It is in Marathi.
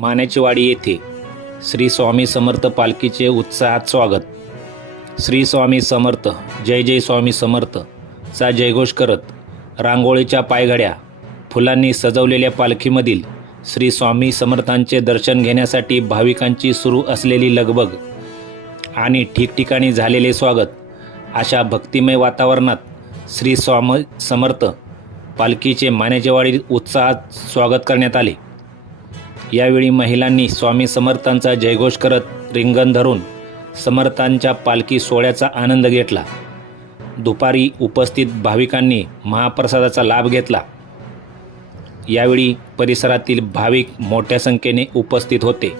मान्याचीवाडी येथे श्री स्वामी समर्थ पालखीचे उत्साहात स्वागत. श्री स्वामी समर्थ जय जय स्वामी समर्थ चा जयघोष करत रांगोळीच्या पायघड्या फुलांनी सजवलेल्या पालखीमधील श्री स्वामी समर्थांचे दर्शन घेण्यासाठी भाविकांची सुरू असलेली लगबग आणि ठिकठिकाणी झालेले स्वागत अशा भक्तिमय वातावरणात श्री स्वाम समर्थ पालखीचे मानेजेवाडी उत्साहात स्वागत करण्यात आले. यावेळी महिलांनी स्वामी समर्थांचा जयघोष करत रिंगण धरून समर्थांच्या पालखी सोहळ्याचा आनंद घेतला. दुपारी उपस्थित भाविकांनी महाप्रसादाचा लाभ घेतला. यावेळी परिसरातील भाविक मोठ्या संख्येने उपस्थित होते.